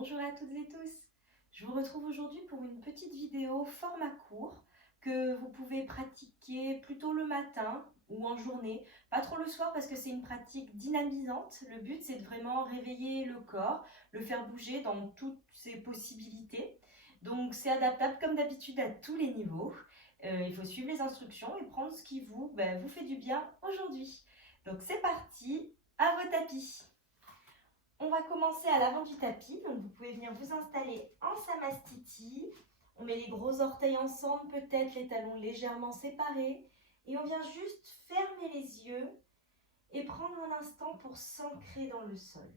Bonjour à toutes et tous. Je vous retrouve aujourd'hui pour une petite vidéo format court que vous pouvez pratiquer plutôt le matin ou en journée, pas trop le soir parce que c'est une pratique dynamisante. Le but c'est de vraiment réveiller le corps, le faire bouger dans toutes ses possibilités. Donc c'est adaptable comme d'habitude à tous les niveaux. Il faut suivre les instructions et prendre ce qui vous fait du bien aujourd'hui. Donc c'est parti, à vos tapis. On va commencer à l'avant du tapis, donc vous pouvez venir vous installer en samastiti. On met les gros orteils ensemble, peut-être les talons légèrement séparés. Et on vient juste fermer les yeux et prendre un instant pour s'ancrer dans le sol.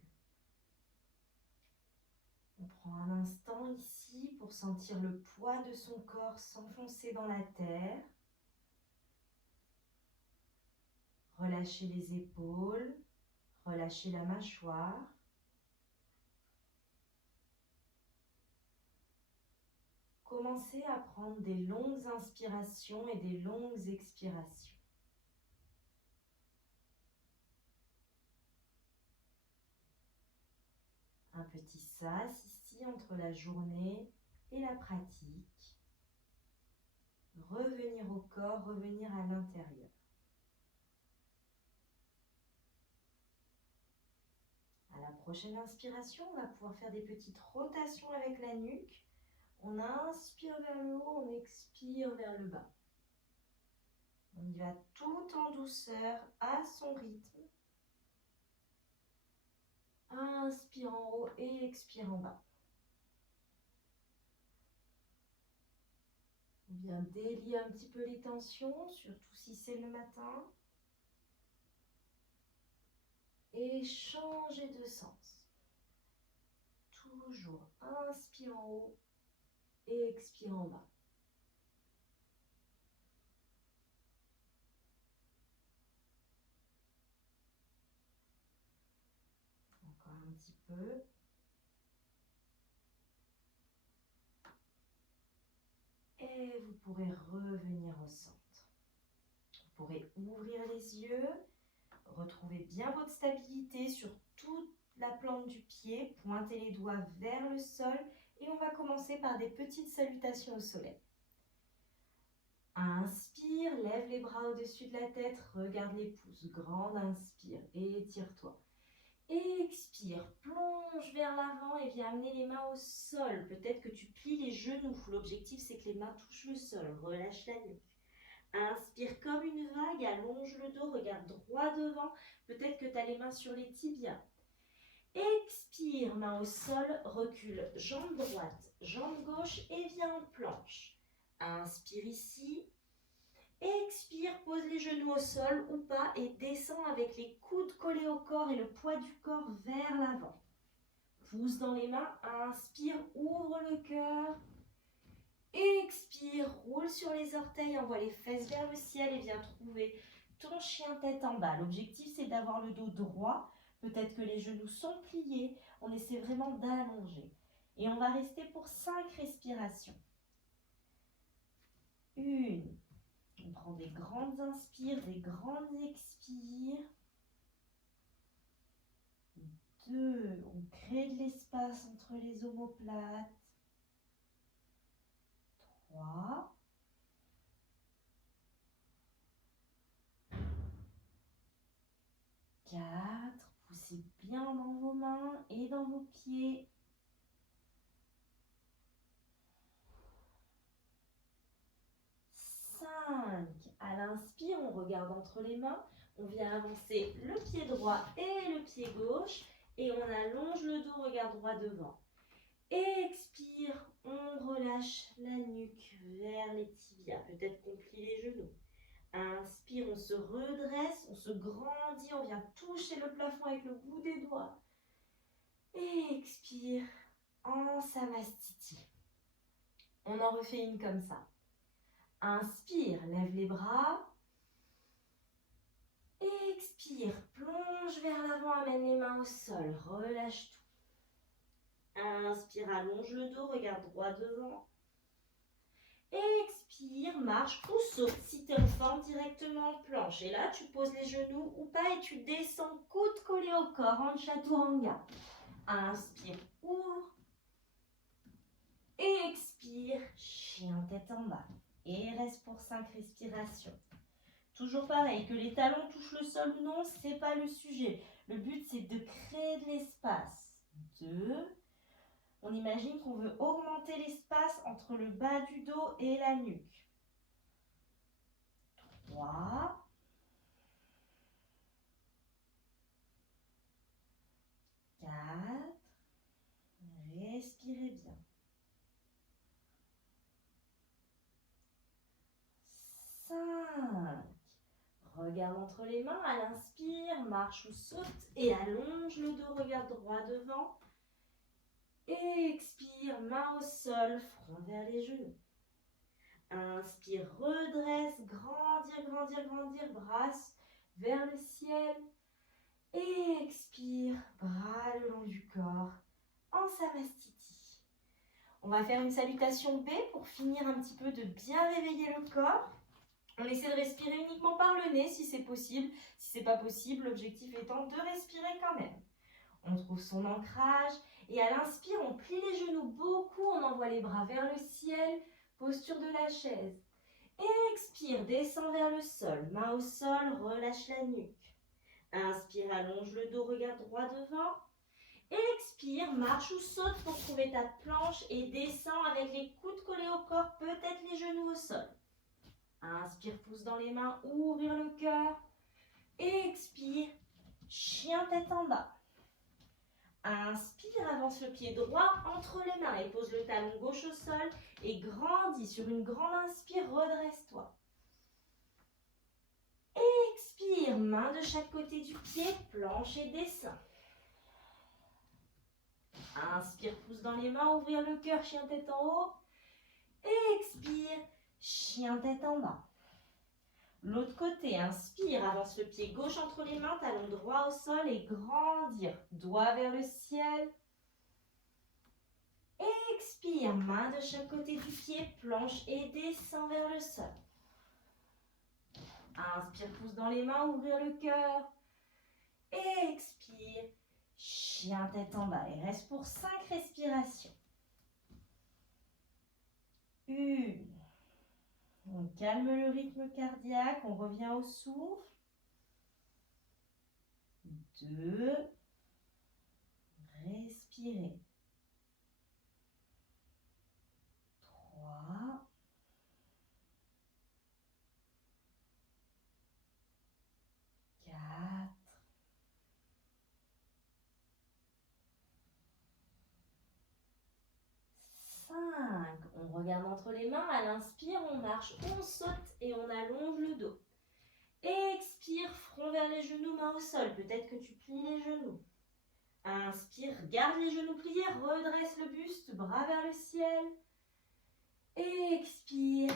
On prend un instant ici pour sentir le poids de son corps s'enfoncer dans la terre. Relâchez les épaules, relâchez la mâchoire. Commencez à prendre des longues inspirations et des longues expirations. Un petit sas ici entre la journée et la pratique. Revenir au corps, revenir à l'intérieur. À la prochaine inspiration, on va pouvoir faire des petites rotations avec la nuque. On inspire vers le haut, on expire vers le bas. On y va tout en douceur, à son rythme. Inspire en haut et expire en bas. On vient délier un petit peu les tensions, surtout si c'est le matin. Et changer de sens. Toujours inspire en haut et expire en bas. Encore un petit peu. Et vous pourrez revenir au centre. Vous pourrez ouvrir les yeux, retrouver bien votre stabilité sur toute la plante du pied, pointer les doigts vers le sol et on va commencer par des petites salutations au soleil. Inspire, lève les bras au-dessus de la tête, regarde les pouces, grande inspire, étire-toi. Expire, plonge vers l'avant et viens amener les mains au sol. Peut-être que tu plies les genoux. L'objectif, c'est que les mains touchent le sol. Relâche la nuque. Inspire comme une vague, allonge le dos, regarde droit devant. Peut-être que tu as les mains sur les tibias. Expire, main au sol, recule, jambe droite, jambe gauche et viens en planche. Inspire ici. Expire, pose les genoux au sol ou pas et descends avec les coudes collés au corps et le poids du corps vers l'avant. Pousse dans les mains, inspire, ouvre le cœur. Expire, roule sur les orteils, envoie les fesses vers le ciel et viens trouver ton chien tête en bas. L'objectif, c'est d'avoir le dos droit. Peut-être que les genoux sont pliés. On essaie vraiment d'allonger. Et on va rester pour 5 respirations. 1. On prend des grandes inspires, des grandes expires. 2. On crée de l'espace entre les omoplates. 3. 4. Poussez bien dans vos mains et dans vos pieds. 5. À l'inspire, on regarde entre les mains. On vient avancer le pied droit et le pied gauche. Et on allonge le dos, regarde droit devant. Expire, on relâche la nuque vers les tibias. Peut-être qu'on plie les genoux. Inspire, on se redresse, on se grandit, on vient toucher le plafond avec le bout des doigts. Expire, en samastiti. On en refait une comme ça. Inspire, lève les bras. Expire, plonge vers l'avant, amène les mains au sol, relâche tout. Inspire, allonge le dos, regarde droit devant. Expire, marche ou saute si tu es en forme directement en planche. Et là, tu poses les genoux ou pas et tu descends coude collé au corps en chaturanga. Inspire, ouvre. Expire, chien tête en bas. Et reste pour 5 respirations. Toujours pareil, que les talons touchent le sol ou non, c'est pas le sujet. Le but, c'est de créer de l'espace. 2. On imagine qu'on veut augmenter l'espace entre le bas du dos et la nuque. 3. 4. Respirez bien. 5. Regarde entre les mains, à l'inspire, marche ou saute et allonge le dos, regarde droit devant. Expire, main au sol, front vers les genoux. Inspire, redresse, grandir, grandir, grandir, brasse vers le ciel. Expire, bras le long du corps, en Samastiti. On va faire une salutation B pour finir un petit peu de bien réveiller le corps. On essaie de respirer uniquement par le nez si c'est possible. Si ce n'est pas possible, l'objectif étant de respirer quand même. On trouve son ancrage et à l'inspire, on plie les genoux beaucoup, on envoie les bras vers le ciel, posture de la chaise. Expire, descend vers le sol, main au sol, relâche la nuque. Inspire, allonge le dos, regarde droit devant. Expire, marche ou saute pour trouver ta planche et descend avec les coudes collés au corps, peut-être les genoux au sol. Inspire, pouce dans les mains, ouvrir le cœur. Expire, chien tête en bas. Inspire, avance le pied droit entre les mains et pose le talon gauche au sol et grandis. Sur une grande inspire, redresse-toi. Expire, main de chaque côté du pied, planche et descend. Inspire, pouce dans les mains, ouvrir le cœur, chien tête en haut. Expire, chien tête en bas. L'autre côté, inspire, avance le pied gauche entre les mains, talon droit au sol et grandir. Doigt vers le ciel. Expire, main de chaque côté du pied, planche et descend vers le sol. Inspire, pouce dans les mains, ouvrir le cœur. Expire, chien tête en bas et reste pour 5 respirations. 1. On calme le rythme cardiaque, on revient au souffle. 2. Respirez. 3. 4. 5. On regarde entre les mains, à l'inspire, on marche, on saute et on allonge le dos. Expire, front vers les genoux, main au sol. Peut-être que tu plies les genoux. Inspire, garde les genoux pliés, redresse le buste, bras vers le ciel. Expire,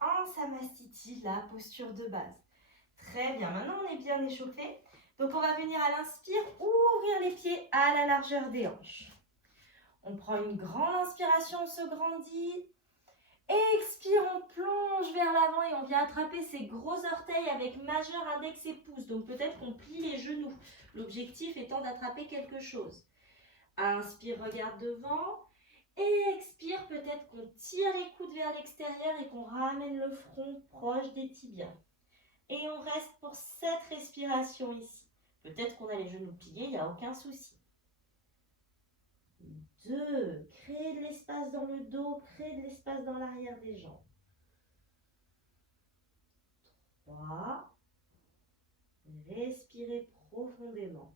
en Samastiti, la posture de base. Très bien, maintenant on est bien échauffé. Donc on va venir à l'inspire, ouvrir les pieds à la largeur des hanches. On prend une grande inspiration, on se grandit. Expire, on plonge vers l'avant et on vient attraper ses gros orteils avec majeur, index et pouce. Donc peut-être qu'on plie les genoux. L'objectif étant d'attraper quelque chose. Inspire, regarde devant. Expire, peut-être qu'on tire les coudes vers l'extérieur et qu'on ramène le front proche des tibias. Et on reste pour 7 respirations ici. Peut-être qu'on a les genoux pliés, il n'y a aucun souci. 2. Créez de l'espace dans le dos, créez de l'espace dans l'arrière des jambes. 3. Respirez profondément.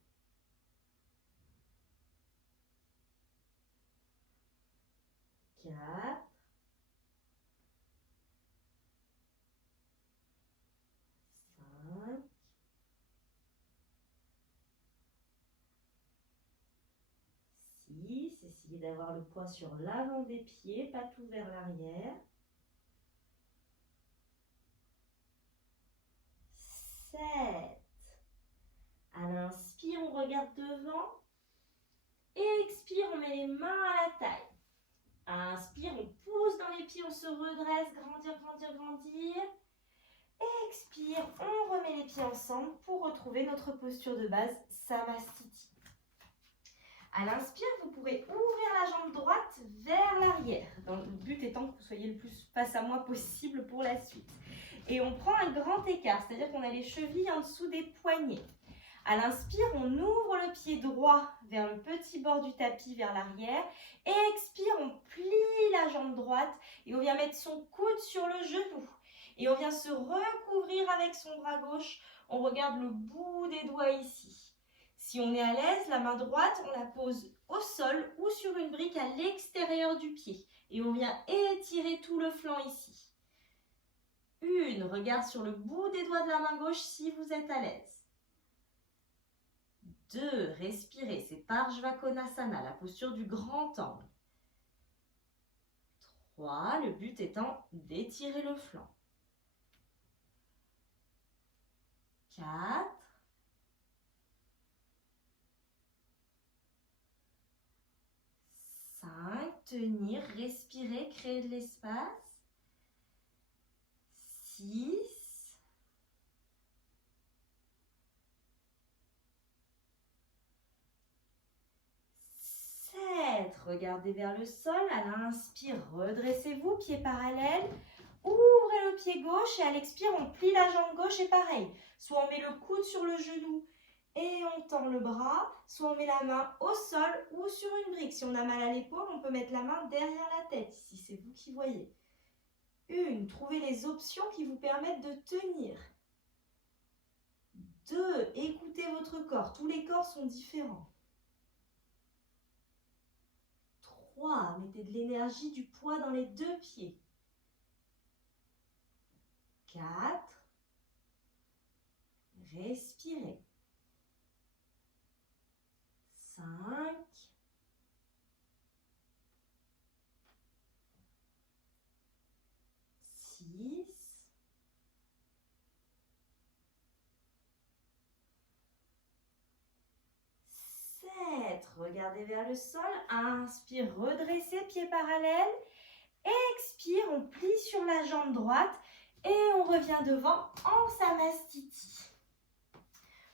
4. 5. 6. Essayez d'avoir le poids sur l'avant des pieds, pas tout vers l'arrière. 7. À l'inspire, on regarde devant. Expire, on met les mains à la taille. Inspire, on pousse dans les pieds, on se redresse, grandir, grandir, grandir. Expire, on remet les pieds ensemble pour retrouver notre posture de base, Samastiti. À l'inspire, vous pourrez ouvrir la jambe droite vers l'arrière. Le but étant que vous soyez le plus face à moi possible pour la suite. Et on prend un grand écart, c'est-à-dire qu'on a les chevilles en dessous des poignets. À l'inspire, on ouvre le pied droit vers le petit bord du tapis vers l'arrière. Et expire, on plie la jambe droite et on vient mettre son coude sur le genou. Et on vient se recouvrir avec son bras gauche. On regarde le bout des doigts ici. Si on est à l'aise, la main droite, on la pose au sol ou sur une brique à l'extérieur du pied. Et on vient étirer tout le flanc ici. Une, regarde sur le bout des doigts de la main gauche si vous êtes à l'aise. 2, respirez, c'est Parshvakonasana, la posture du grand angle. 3, le but étant d'étirer le flanc. 4, 5, tenir, respirer, créer de l'espace. 6, 7, regardez vers le sol, à l'inspire, redressez-vous, pied parallèle, ouvrez le pied gauche et à l'expire, on plie la jambe gauche et pareil, soit on met le coude sur le genou et on tend le bras, soit on met la main au sol ou sur une brique. Si on a mal à l'épaule, on peut mettre la main derrière la tête, ici c'est vous qui voyez. 1, trouvez les options qui vous permettent de tenir. 2, écoutez votre corps, tous les corps sont différents. 3, mettez de l'énergie, du poids dans les 2 pieds. 4, respirez. 5, 6, 7, regardez vers le sol, inspire, redressez, pied parallèle, expire, on plie sur la jambe droite et on revient devant en Samastiti.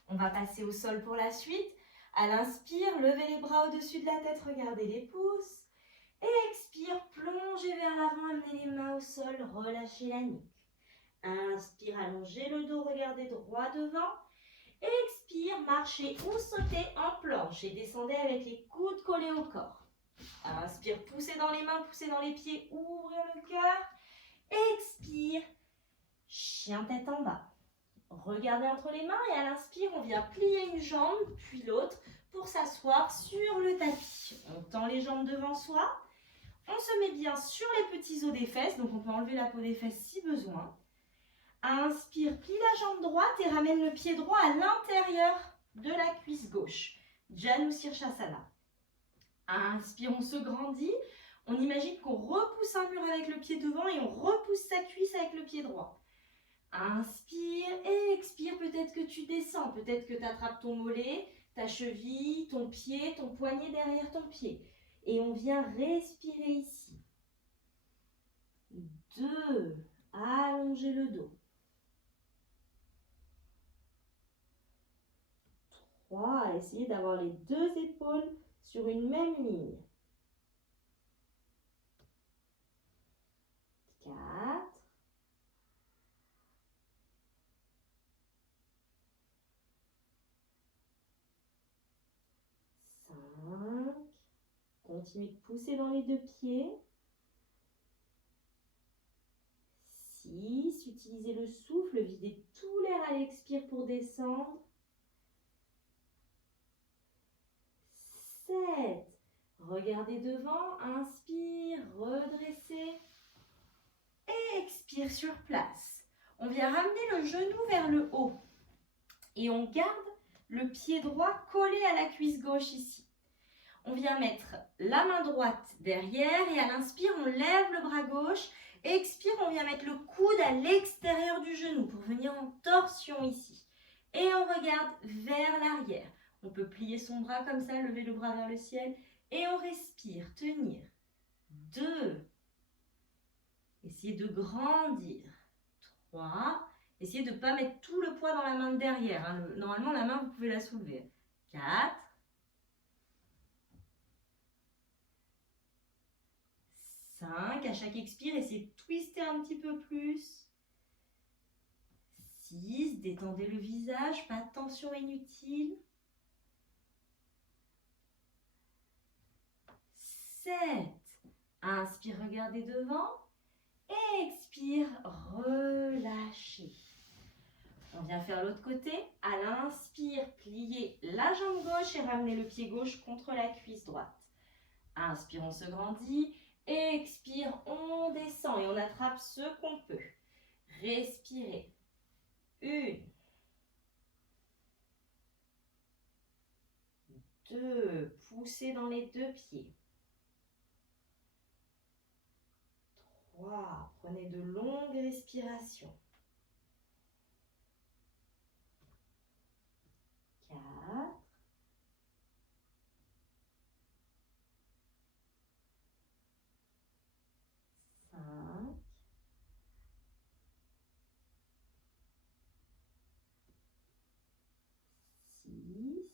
On va passer au sol pour la suite. À l'inspire, levez les bras au-dessus de la tête, regardez les pouces. Et expire, plongez vers l'avant, amenez les mains au sol, relâchez la nuque. Inspire, allongez le dos, regardez droit devant. Expire, marchez ou sautez en planche et descendez avec les coudes collés au corps. Inspire, poussez dans les mains, poussez dans les pieds, ouvrez le cœur. Expire, chien tête en bas. Regardez entre les mains et à l'inspire, on vient plier une jambe puis l'autre pour s'asseoir sur le tapis. On tend les jambes devant soi. On se met bien sur les petits os des fesses, donc on peut enlever la peau des fesses si besoin. Inspire, plie la jambe droite et ramène le pied droit à l'intérieur de la cuisse gauche. Janu Sirsasana. Inspire, on se grandit. On imagine qu'on repousse un mur avec le pied devant et on repousse sa cuisse avec le pied droit. Inspire et expire, peut-être que tu descends, peut-être que tu attrapes ton mollet, ta cheville, ton pied, ton poignet derrière ton pied. Et on vient respirer ici. 2, allongez le dos. 3, essayez d'avoir les 2 épaules sur une même ligne. 4, 5, continuez de pousser dans les 2 pieds. 6, utilisez le souffle, videz tout l'air à l'expire pour descendre. 7, regardez devant, inspire, redressez. Et expire sur place. On vient ramener le genou vers le haut. Et on garde le pied droit collé à la cuisse gauche ici. On vient mettre la main droite derrière et à l'inspire, on lève le bras gauche. Expire, on vient mettre le coude à l'extérieur du genou pour venir en torsion ici. Et on regarde vers l'arrière. On peut plier son bras comme ça, lever le bras vers le ciel. Et on respire, tenir. 2. Essayez de grandir. 3. Essayez de ne pas mettre tout le poids dans la main de derrière. Normalement, la main, vous pouvez la soulever. 4. 5, à chaque expire, essayez de twister un petit peu plus. 6, détendez le visage, pas de tension inutile. 7, inspire, regardez devant. Expire, relâchez. On vient faire l'autre côté. À l'inspire, pliez la jambe gauche et ramenez le pied gauche contre la cuisse droite. Inspire, on se grandit. Expire, on descend et on attrape ce qu'on peut. Respirez. 1, 2, poussez dans les deux pieds. 3, prenez de longues respirations. 4, 5, 6,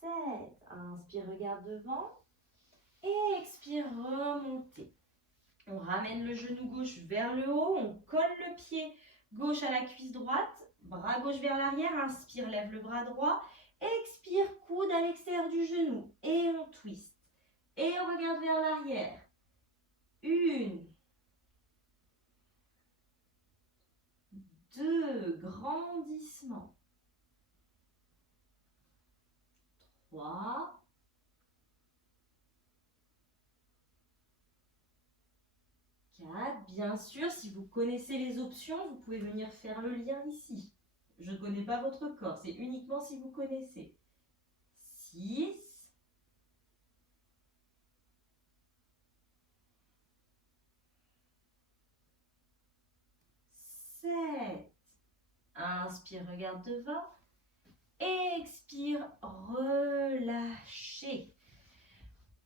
7. Inspire, regarde devant. Expire, remontez. On ramène le genou gauche vers le haut. On colle le pied gauche à la cuisse droite. Bras gauche vers l'arrière. Inspire, lève le bras droit. Expire, coude à l'extérieur du genou. Et on twist. Et on regarde vers l'arrière. 1, 2, grandissement. 3, 4. Bien sûr, si vous connaissez les options, vous pouvez venir faire le lien ici. Je ne connais pas votre corps, c'est uniquement si vous connaissez. 6, 7. Inspire, regarde devant. Expire, relâchez.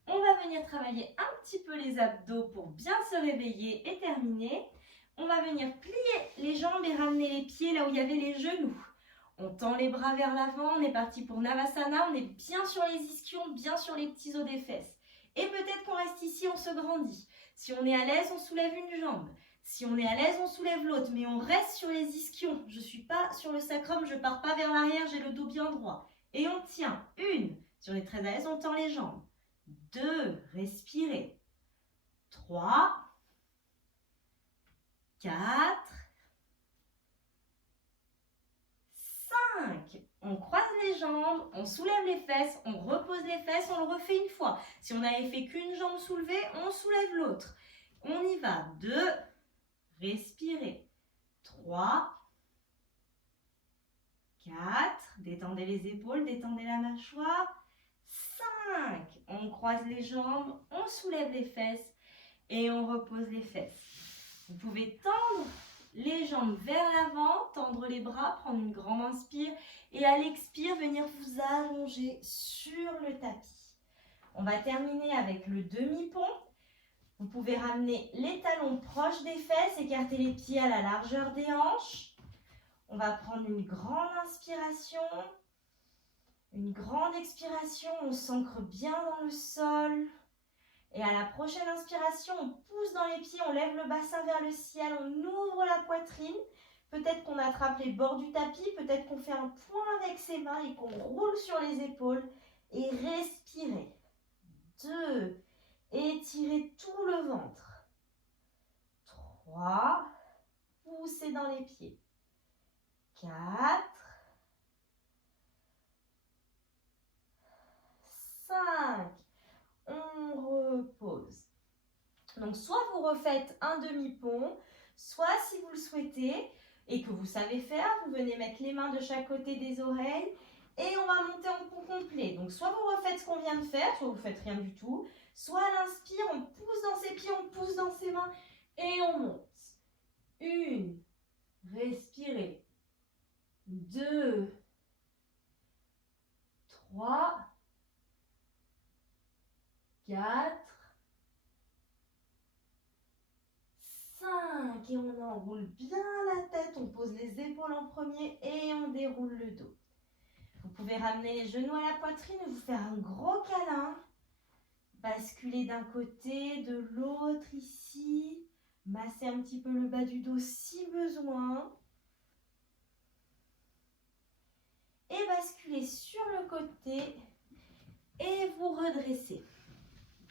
On va venir travailler un petit peu les abdos pour bien se réveiller et terminer. On va venir plier les jambes et ramener les pieds là où il y avait les genoux. On tend les bras vers l'avant, on est parti pour Navasana, on est bien sur les ischions, bien sur les petits os des fesses. Et peut-être qu'on reste ici, on se grandit. Si on est à l'aise, on soulève une jambe. Si on est à l'aise, on soulève l'autre, mais on reste sur les ischions. Je ne suis pas sur le sacrum, je ne pars pas vers l'arrière, j'ai le dos bien droit. Et on tient. 1, si on est très à l'aise, on tend les jambes. 2, respirez. 3, 4, 5. On croise les jambes, on soulève les fesses, on repose les fesses, on le refait une fois. Si on n'avait fait qu'une jambe soulevée, on soulève l'autre. On y va. 2, respirez. 3, 4, détendez les épaules, détendez la mâchoire. 5, on croise les jambes, on soulève les fesses et on repose les fesses. Vous pouvez tendre les jambes vers l'avant, tendre les bras, prendre une grande inspire et à l'expire, venir vous allonger sur le tapis. On va terminer avec le demi-pont. Vous pouvez ramener les talons proches des fesses, écarter les pieds à la largeur des hanches. On va prendre une grande inspiration, une grande expiration, on s'ancre bien dans le sol. Et à la prochaine inspiration, on pousse dans les pieds, on lève le bassin vers le ciel, on ouvre la poitrine. Peut-être qu'on attrape les bords du tapis, peut-être qu'on fait un point avec ses mains et qu'on roule sur les épaules. Et respirez. 2, étirez tout le ventre. 3, poussez dans les pieds. 4, 5, on repose. Donc soit vous refaites un demi-pont, soit si vous le souhaitez et que vous savez faire, vous venez mettre les mains de chaque côté des oreilles et on va monter en pont complet. Donc soit vous refaites ce qu'on vient de faire, soit vous ne faites rien du tout, soit à l'inspire, on pousse dans ses pieds, on pousse dans ses mains et on monte. 1, respirez. 2, 3, 4, 5. Et on enroule bien la tête, on pose les épaules en premier et on déroule le dos. pouvez ramener les genoux à la poitrine et vous faire un gros câlin. Basculer d'un côté, de l'autre ici. Masser un petit peu le bas du dos si besoin. Et basculer sur le côté et vous redresser.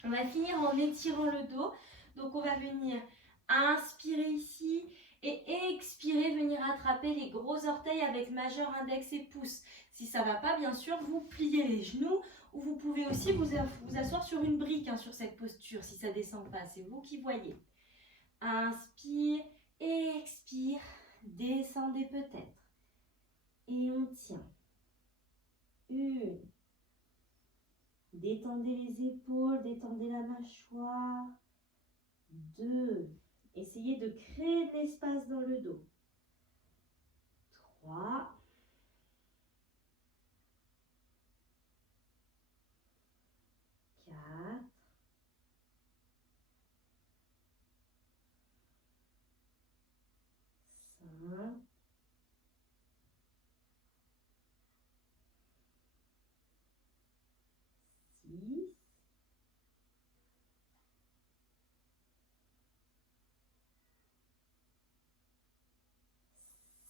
On va finir en étirant le dos. Donc on va venir inspirer ici et expirer, venir attraper les gros orteils avec majeur, index et pouce. Si ça ne va pas, bien sûr, vous pliez les genoux ou vous pouvez aussi vous asseoir sur une brique sur cette posture si ça ne descend pas. C'est vous qui voyez. Inspire, expire, descendez peut-être. Et on tient. 1. Détendez les épaules, détendez la mâchoire. 2. Essayez de créer de l'espace dans le dos. 3. 4. 5. 6.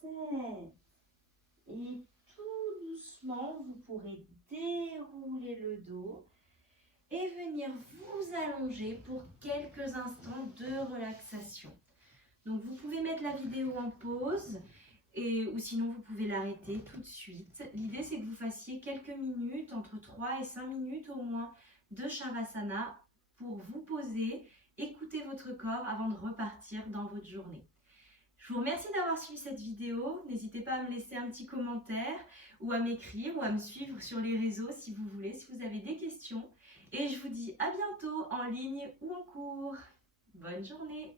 7. Et tout doucement, vous pourrez dérouler le dos et venir vous allonger pour quelques instants de relaxation. Donc vous pouvez mettre la vidéo en pause ou sinon vous pouvez l'arrêter tout de suite. L'idée c'est que vous fassiez quelques minutes, entre 3 et 5 minutes au moins de Shavasana pour vous poser, écouter votre corps avant de repartir dans votre journée. Je vous remercie d'avoir suivi cette vidéo. N'hésitez pas à me laisser un petit commentaire ou à m'écrire ou à me suivre sur les réseaux si vous voulez, si vous avez des questions. Et je vous dis à bientôt en ligne ou en cours. Bonne journée!